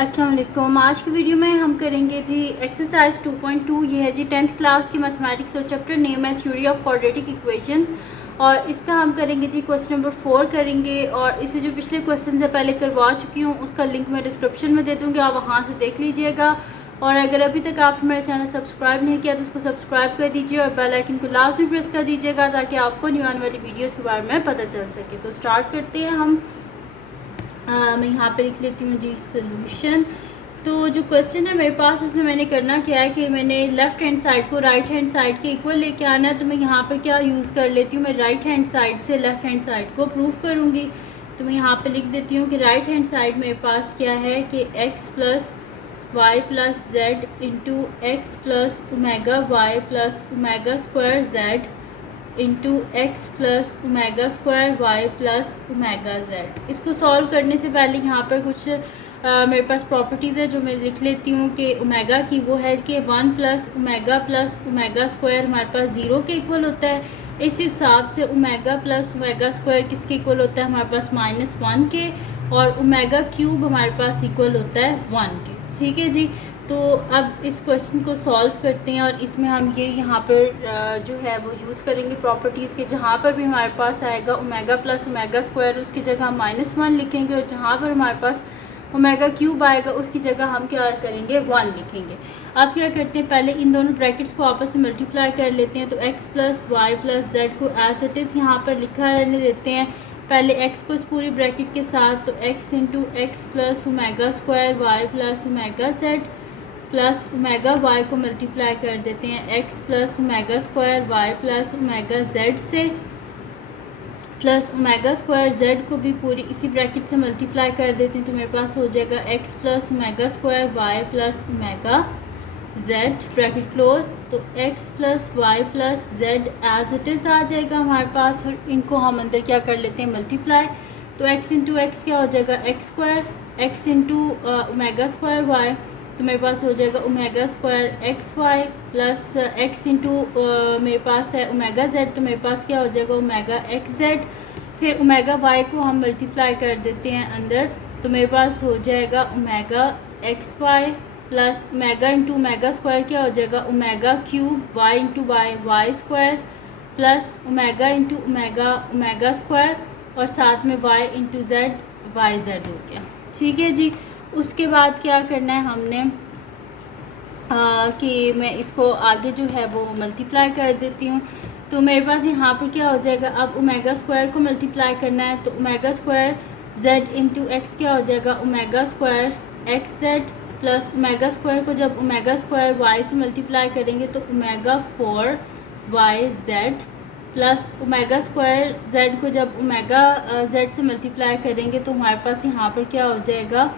अस्सलाम वालेकुम। आज की वीडियो में हम करेंगे जी एक्सरसाइज 2.2। ये है जी 10th क्लास की मैथमेटिक्स और चैप्टर नेम है थ्योरी ऑफ क्वाड्रेटिक इक्वेशंस। और इसका हम करेंगे जी क्वेश्चन नंबर 4 करेंगे। और इसे जो पिछले क्वेश्चन से पहले करवा चुकी हूँ उसका लिंक मैं डिस्क्रिप्शन में दे दूँगी, आप वहाँ से देख लीजिएगा। और अगर अभी तक आपने मेरा चैनल सब्सक्राइब नहीं किया तो उसको सब्सक्राइब कर दीजिए और बेल आइकन को लाजमी प्रेस कर दीजिएगा ताकि आपको न्यू आने वाली वीडियोज़ के बारे में पता चल सके। तो स्टार्ट करते हैं हम। मैं यहाँ पे लिख लेती हूँ जी सोल्यूशन। तो जो क्वेश्चन है मेरे पास, इसमें मैंने करना क्या है कि मैंने लेफ़्ट हैंड साइड को राइट हैंड साइड के इक्वल लेके आना है। तो मैं यहाँ पर क्या यूज़ कर लेती हूँ, मैं राइट हैंड साइड से लेफ़्ट हैंड साइड को प्रूव करूँगी। तो मैं यहाँ पे लिख देती हूँ कि राइट हैंड साइड मेरे पास क्या है कि x plus Y plus Z into x plus omega y plus omega square z into x plus omega square Y plus omega z. इसको सॉल्व करने से पहले यहाँ पर कुछ मेरे पास प्रॉपर्टीज़ है जो मैं लिख लेती हूँ कि ओमेगा की, वो है कि 1 प्लस ओमेगा स्क्वायर हमारे पास 0 के इक्वल होता है। इस हिसाब से ओमेगा प्लस ओमेगा स्क्वायर किसके इक्वल होता है हमारे पास -1 के, और ओमेगा क्यूब हमारे पास इक्वल होता है 1 के। ठीक है जी। तो अब इस क्वेश्चन को सॉल्व करते हैं और इसमें हम ये यहाँ पर जो है वो यूज़ करेंगे प्रॉपर्टीज़ के। जहाँ पर भी हमारे पास आएगा ओमेगा प्लस ओमेगा स्क्वायर उसकी जगह हम -1 लिखेंगे, और जहाँ पर हमारे पास ओमेगा क्यूब आएगा उसकी जगह हम क्या करेंगे 1 लिखेंगे। अब क्या करते हैं, पहले इन दोनों ब्रैकेट्स को आपस में मल्टीप्लाई कर लेते हैं। तो x plus Y plus z को एज इट इज़ यहाँ पर लिखा रहने देते हैं। पहले x को इस पूरी ब्रैकेट के साथ, तो x into x plus omega square Y plus omega z plus omega y को मल्टीप्लाई कर देते हैं x plus omega square Y plus omega z से, प्लस ओमेगा स्क्वायर जेड को भी पूरी इसी ब्रैकेट से मल्टीप्लाई कर देते हैं। तो मेरे पास हो जाएगा x plus omega square Y plus omega Z bracket close. तो x plus Y plus Z as it is आ जाएगा हमारे पास, और इनको हम अंदर क्या कर लेते हैं मल्टीप्लाई। तो x इंटू एक्स क्या हो जाएगा x square, x into omega square y, तो मेरे पास हो जाएगा omega square x Y plus x into मेरे पास है ओमेगा जेड, तो मेरे पास क्या हो जाएगा ओमेगा एक्स जेड। फिर ओमेगा वाई को हम मल्टीप्लाई कर देते हैं अंदर, तो मेरे पास हो जाएगा omega x Y plus omega into omega square क्या हो जाएगा omega cube y into y y square plus omega into omega omega square, और साथ में y into z y z हो गया। ठीक है जी। उसके बाद क्या करना है हमने कि मैं इसको आगे जो है वो मल्टीप्लाई कर देती हूँ। तो मेरे पास यहाँ पर क्या हो जाएगा, अब ओमेगा स्क्वायर को मल्टीप्लाई करना है। तो omega square z into x क्या हो जाएगा omega square x Z, plus omega square को जब ओमेगा स्क्वायर वाई से मल्टीप्लाई करेंगे तो omega 4 y Z, plus omega square z को जब ओमेगा जेड से मल्टीप्लाई करेंगे तो हमारे पास यहाँ पर क्या हो जाएगा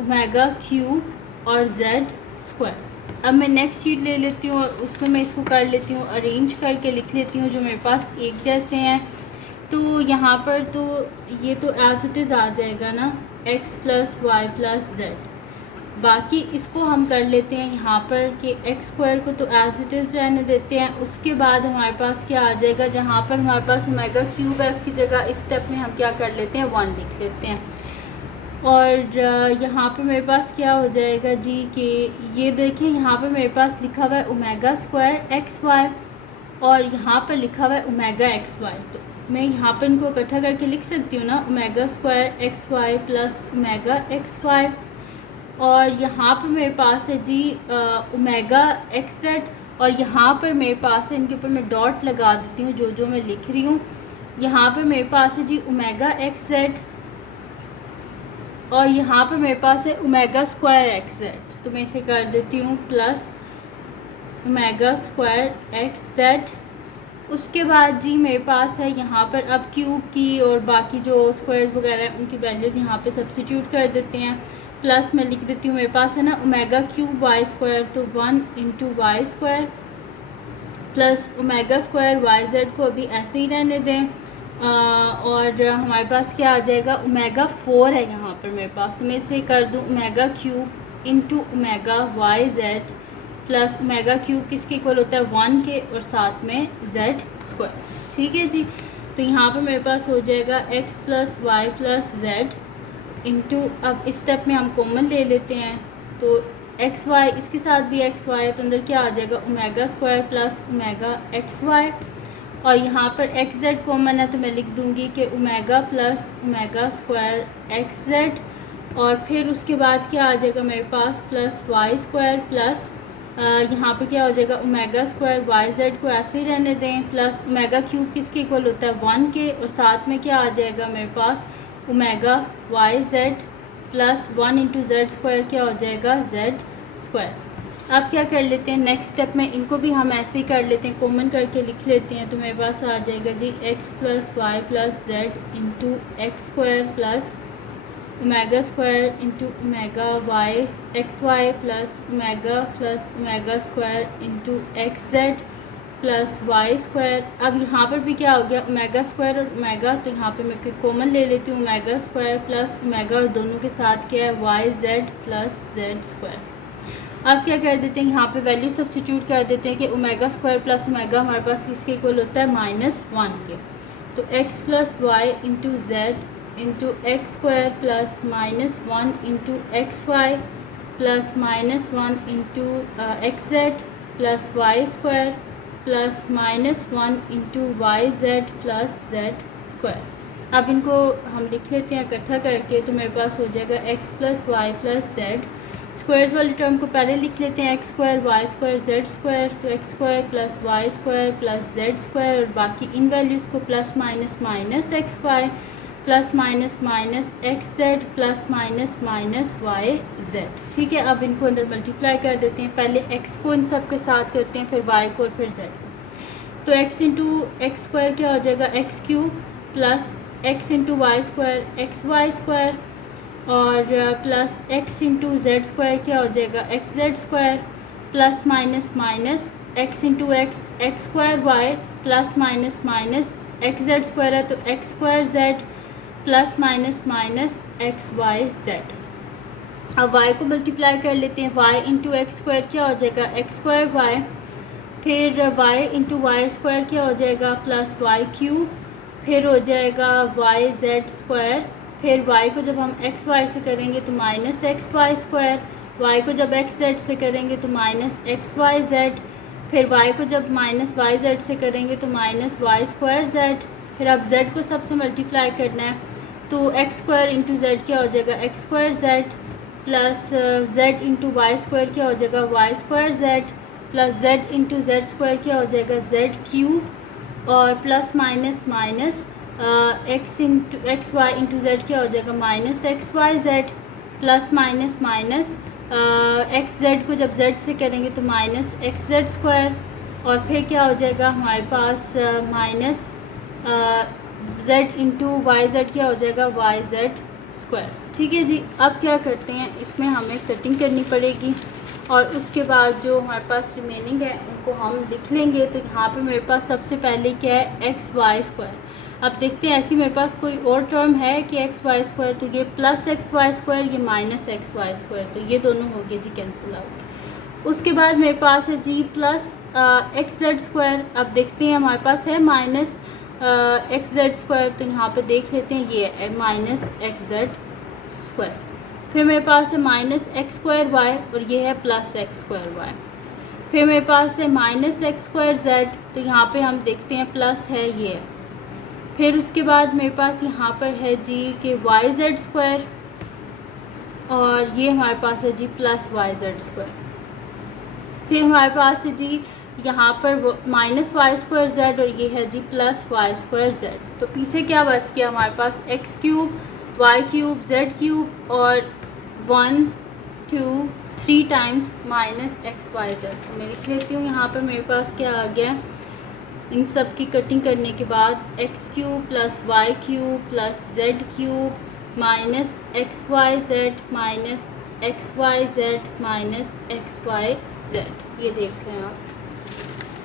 ओमेगा क्यूब और जेड स्क्वायर। अब मैं नेक्स्ट शीट ले लेती हूँ और उसमें मैं इसको कर लेती हूँ अरेंज करके लिख लेती हूँ जो मेरे पास एक जैसे हैं। तो यहाँ पर तो ये तो एज इट इज़ आ जाएगा ना x plus Y plus z. बाकी इसको हम कर लेते हैं यहाँ पर कि एक्स स्क्वायर को तो एज इट इज़ रहने देते हैं। उसके बाद हमारे पास क्या आ जाएगा, जहाँ पर हमारे पास ओमेगा क्यूब है उसकी जगह इस स्टेप में हम क्या कर लेते हैं 1 लिख लेते हैं। और यहाँ पर मेरे पास क्या हो जाएगा जी कि ये देखिए यहाँ पर मेरे पास लिखा हुआ है ओमेगा स्क्वायर एक्स वाई और यहाँ पर लिखा हुआ है ओमेगा एक्स वाई। तो मैं यहाँ पर इनको इकट्ठा करके लिख सकती हूँ ना omega square x Y plus omega x y. और यहाँ पर मेरे पास है जी ओमेगा एक्स जेड, और यहाँ पर मेरे पास है, इनके ऊपर मैं डॉट लगा देती हूँ जो जो मैं लिख रही हूँ। यहाँ पर मेरे पास है जी ओमेगा एक्स जेड, और यहाँ पर मेरे पास है ओमेगा स्क्वायर एक्स जेड। तो मैं इसे कर देती हूँ plus omega square x Z. उसके बाद जी मेरे पास है यहाँ पर अब क्यूब की और बाकी जो स्क्वायर्स वगैरह हैं उनकी वैल्यूज़ यहाँ पे सब्स्टिट्यूट कर देते हैं। प्लस मैं लिख देती हूँ मेरे पास है ना ओमेगा क्यूब वाई स्क्वायर, तो 1 into y square plus omega square y z को अभी ऐसे ही रहने दें। और हमारे पास क्या आ जाएगा ओमेगा 4 है यहाँ पर मेरे पास, तो मैं इसे कर दूँ omega cube into omega Y Z plus omega cube किसके इक्वल होता है 1 के, और साथ में जेड स्क्वायर। ठीक है जी। तो यहाँ पर मेरे पास हो जाएगा x plus Y plus Z into, अब इस स्टेप में हम कॉमन ले लेते हैं तो एक्स वाई, इसके साथ भी एक्स वाई है तो अंदर क्या आ जाएगा omega square plus omega x y, और यहाँ पर एक्स जेड कॉमन है तो मैं लिख दूँगी कि omega plus omega square x Z, और फिर उसके बाद क्या आ जाएगा मेरे पास प्लस वाई स्क्वायर प्लस यहाँ पे क्या हो जाएगा ओमेगा स्क्वायर वाई जेड को ऐसे ही रहने दें, प्लस ओमेगा क्यूब किसके इक्वल होता है 1 के, और साथ में क्या आ जाएगा मेरे पास omega Y Z plus 1 into Z square क्या हो जाएगा जेड स्क्वायर। अब क्या कर लेते हैं नेक्स्ट स्टेप में, इनको भी हम ऐसे ही कर लेते हैं, कॉमन करके लिख लेते हैं तो मेरे पास आ जाएगा जी X plus Y plus Z into x square plus omega square into omega Y X Y plus omega square into x Z plus Y square. अब यहाँ पर भी क्या हो गया ओमेगा स्क्वायर और ओमेगा, तो यहाँ पे मैं कॉमन ले लेती हूँ ओमेगा स्क्वायर प्लस ओमेगा, और दोनों के साथ क्या है y Z plus z square. अब क्या कर देते हैं यहाँ पे वैल्यू सब्स्टिट्यूट कर देते हैं कि ओमेगा स्क्वायर प्लस ओमेगा हमारे पास किसके इक्वल होता है -1 के, तो x plus y into z into x square plus -1 into x Y plus -1 into x Z plus Y square plus -1 into y Z plus z square. अब इनको हम लिख लेते हैं इकट्ठा करके तो मेरे पास हो जाएगा x plus Y plus z, squares वाली टर्म को पहले लिख लेते हैं x square y square z square, तो x square plus Y square plus z square, और बाकी इन वैल्यूज़ को plus minus minus x Y plus minus minus x Z plus minus minus y z. ठीक है, अब इनको अंदर मल्टीप्लाई कर देते हैं, पहले एक्स को इन सब के साथ करते हैं फिर वाई को और फिर जेड को, तो एक्स इंटू एक्स स्क्वायर क्या हो जाएगा x cube plus x into y square x y square, और plus x into Z square क्या हो जाएगा x z square plus minus minus x into x x square Y plus minus minus x z square है तो x square z plus minus minus x y z. अब y को multiply कर लेते हैं, y इंटू एक्स स्क्वायर क्या हो जाएगा एक्स स्क्वायर वाई, फिर y इंटू वाई स्क्वायर क्या हो जाएगा प्लस वाई क्यूब, फिर हो जाएगा वाई जेड स्क्वायर, फिर y को जब हम एक्स वाई से करेंगे तो minus x y square, y को जब एक्स जेड से करेंगे तो माइनस एक्स वाई जेड, फिर y को जब माइनस वाई जेड से करेंगे तो माइनस वाई स्क्वायर जेड, फिर अब z को सबसे मल्टीप्लाई करना है तो एक्स स्क्वायर इंटू जेड क्या हो जाएगा x square z plus Z into y square क्या हो जाएगा y square z plus Z into Z square क्या हो जाएगा जेड क्यूब, और plus minus minus x into x y into z क्या हो जाएगा minus x y Z plus minus minus x z को जब जेड से करेंगे तो माइनस एक्स जेड स्क्वायर, और फिर क्या हो जाएगा हमारे पास minus z into y z क्या हो जाएगा वाई जेड स्क्वायर। ठीक है जी, अब क्या करते हैं इसमें हमें कटिंग करनी पड़ेगी और उसके बाद जो हमारे पास रिमेनिंग है उनको हम लिख लेंगे। तो यहाँ पे मेरे पास सबसे पहले क्या है एक्स वाई स्क्वायर। अब देखते हैं ऐसी मेरे पास कोई और टर्म है कि एक्स वाई स्क्वायर, तो ये प्लस एक्स वाई स्क्वायर ये माइनस एक्स वाई स्क्वायर, तो ये दोनों हो गए जी कैंसिल आउट। उसके बाद मेरे पास है जी प्लस एक्स जेड स्क्वायर। अब देखते हैं हमारे पास है माइनस एक्स जेड स्क्वायर, तो यहाँ पे देख लेते हैं ये है माइनस एक्स जेड स्क्वायर। फिर मेरे पास है माइनस एक्स स्क्वायर वाई और ये है प्लस एक्स स्क्वायर वाई। फिर मेरे पास है माइनस एक्स स्क्वायर जेड, तो यहाँ पे हम देखते हैं प्लस है ये। फिर उसके बाद मेरे पास यहाँ पर है जी कि वाई जेड स्क्वायर और ये हमारे पास है जी प्लस वाई जेड स्क्वायर। फिर हमारे पास है जी यहाँ पर माइनस वाई स्क्वायर जेड और ये है जी प्लस वाई स्क्वायर जेड। तो पीछे क्या बच गया हमारे पास x cube y cube z cube और 1 2 3 times minus x y z. तो मैं लिख लेती हूँ यहाँ पर मेरे पास क्या आ गया, इन सब की कटिंग करने के बाद x cube plus y cube plus z cube minus x y z minus x y z minus x y z. ये देख रहे हैं आप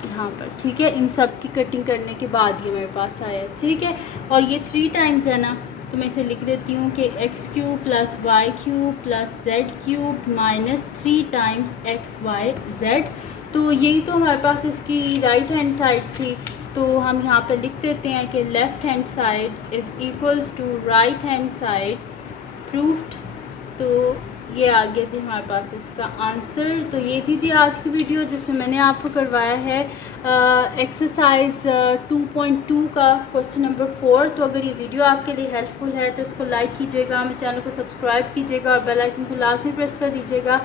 यहाँ पर, ठीक है। इन सब की कटिंग करने के बाद ये मेरे पास आया, ठीक है। और ये 3 टाइम्स है ना, तो मैं इसे लिख देती हूँ कि x cube plus y cube plus z cube minus 3 times x y z. तो यही तो हमारे पास इसकी राइट हैंड साइड थी, तो हम यहाँ पे लिख देते हैं कि left hand side is equals to right hand side approved. तो ये आ गया जी हमारे पास इसका आंसर। तो ये थी जी आज की वीडियो जिसमें मैंने आपको करवाया है एक्सरसाइज 2.2 का क्वेश्चन नंबर 4। तो अगर ये वीडियो आपके लिए हेल्पफुल है तो उसको लाइक कीजिएगा, मेरे चैनल को सब्सक्राइब कीजिएगा और बेल आइकन को लास्ट में प्रेस कर दीजिएगा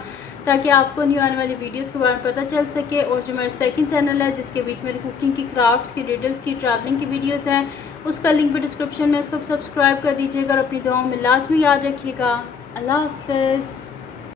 ताकि आपको न्यू आने वाली वीडियोस के बारे में पता चल सके। और जो मेरा सेकंड चैनल है जिसके बीच मेरे कुकिंग की, क्राफ्ट्स की, डिटेल्स की, ट्रैवलिंग की वीडियोस हैं, उसका लिंक भी डिस्क्रिप्शन में, उसको सब्सक्राइब कर दीजिएगा और अपनी दुआओं में लास्ट में याद रखिएगा। अल्लाह हाफ़िज़।